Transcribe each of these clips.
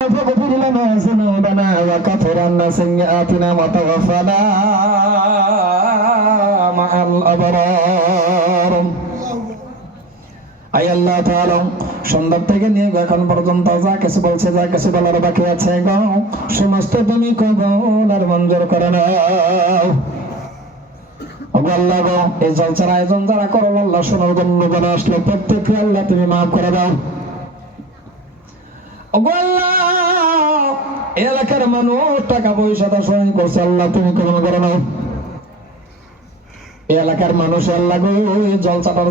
فاغفر لنا ذنوبنا وكفر عنا سيئاتنا وتوفنا مع الأبرار I আল্লাহ তাআলা সন্ধ্যা থেকে নিয়ে এখন পর্যন্ত যা কিছু বলছে যা কিছু বলার বাকি আছে গো সমস্ত তুমি কবল আর মঞ্জুর করে নাও ওগো আল্লাহ গো এই জলসার আয়োজন যারা করল আল্লাহ শোনার জন্য বলে আসলো প্রত্যেককে আল্লাহ তুমি মাফ করে দাও ওগো আল্লাহ এই এলাকার মানুষ টাকা পয়সা করছে, আল্লাহ তুমি কবল করে এই এলাকার মানুষ, আল্লাহ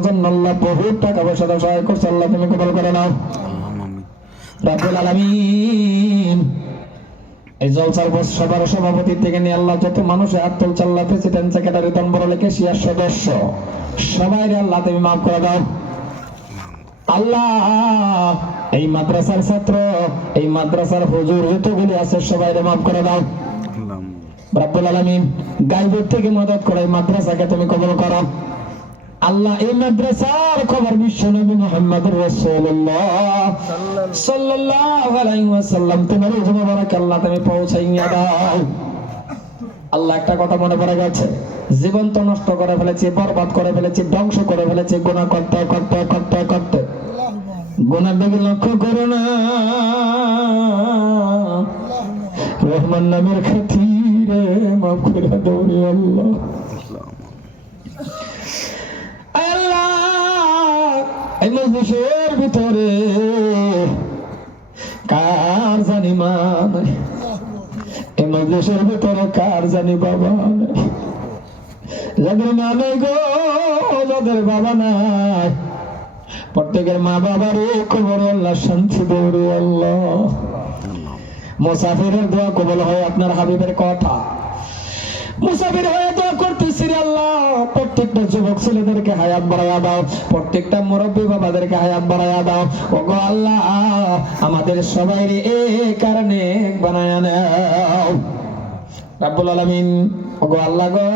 জন্য আল্লাহ টাকা পয়সা সহায় করছে, আল্লাহ তুমি বস সভাপতি থেকে নিয়ে আল্লাহ যত মানুষ আত্মল চাল্লা প্রেসিডেন্ট সেক্রেটারি লেখে শিয়ার সদস্য। সবাই আল্লাহ তুমি মাফ করে দাও। আল্লাহ এই মাদ্রাসার ছাত্র এই মাদ্রাসার হুজুর যতগুলি আছে সবাই মাফ করে দাও। রাব্বুল আলামিন গাইবের থেকে মদত করে মাদ্রাসাকে তুমি কবল করো। আল্লাহ এই মাদ্রাসার খবর বিশ্ব নবী মুহাম্মদ রাসূলুল্লাহ। সাল্লাল্লাহু আলাইহি ওয়াসাল্লাম তোমার মুবারক আল্লাহ তুমি পৌঁছাইয়া দাও। আল্লাহ একটা কথা মনে পড়ে গেছে জীবন তো নষ্ট করে ফেলেছি বরবাদ করে ফেলেছি ধ্বংস করে ফেলেছি গুনাহ করতে করতে করতে করতে। গুনাহ বেগে লক্ষ্য করো না। রহমান নামের খাতিরে মাফ করে রে আল্লাহ। আল্লাহ, এই মজলিসের ভিতরে কার জানি মা এই মজলিসের ভিতরে কার জানি বাবা যাদের মা গো, যাদের বাবা নাই প্রত্যেকের মা বাবার খবর আল্লাহ শান্তি দৌড়ে আল্লাহ। মুসাফিরের দোয়া কবল হয় আপনার হাবিবের কথা। মুসাফির হয়ে দোয়া করতেছি আল্লাহ। প্রত্যেকটা যুবক ছেলেদেরকে হায়াত বাড়াইয়া দাও। প্রত্যেকটা মুরব্বী বাবাদেরকে হায়াত বাড়াইয়া দাও। ওগো আল্লাহ, আমাদের সবাই এই কারণে বানায়া নাও। রাব্বুল আল্লাহ গো।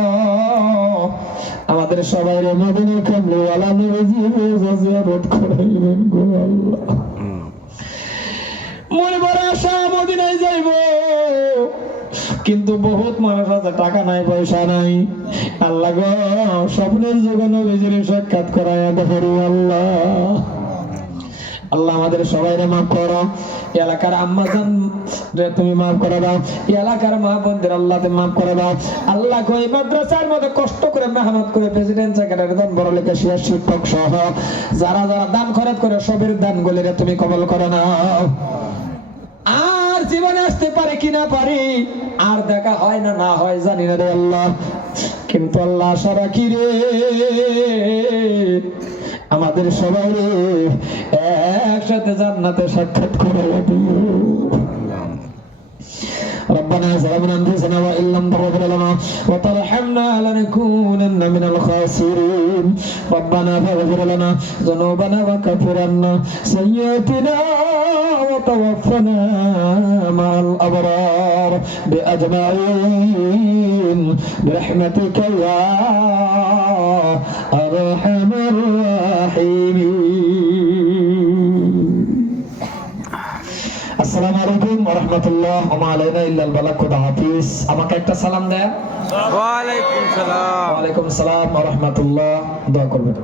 আমাদের সবাই কামলিওয়ালা গো আল্লাহ। মনে আশা, মদিনায় যাইব। কিন্তু বহুত মানুষ আছে, টাকা নাই, পয়সা নাই। আল্লাহ গো, স্বপ্নের যুগে নবীজির সাক্ষাৎ দেখো আল্লাহ। আল্লাহ আমাদের সবাই মাফ করো। এলাকার আম্মা জান রে, তুমি মাফ করে দাও। এলাকার মা বোনদের আল্লাহ তুমি মাফ করে দাও। আল্লাহ এই মাদ্রাসার মধ্যে কষ্ট করে মেহনত করে প্রেসিডেন্ট সেক্রেটারি দান বড় লেখা শিয়া শিক্ষক সহ যারা যারা দান খরচ করে সবের দান গলিরে তুমি কবল করে নাও। আর জীবনে আসতে পারে কি না পারি, আর দেখা হয় না না হয় জানি না রে আল্লাহ। কিন্তু আল্লাহ আশা রাখি রে, আমাদের সবাই রে একসাথে জান্নাতে সাক্ষাৎ করে দিও ربنا ظلمنا انفسنا وان لم تغفر لنا وترحمنا لنكونن من الخاسرين ربنا فاغفر لنا ذنوبنا وكفر عنا سيئاتنا وتوفنا مع الابرار باجمعين برحمتك يا ارحم الراحمين রাহমাতুল্লাহ ওয়া মা আলাইনা ইল্লাল বালাগ খুদা হাফিজ। আমাকে একটা সালাম দেন। সালাম। ওয়া আলাইকুম সালাম ওয়া রাহমাতুল্লাহ। দোয়া করবেন।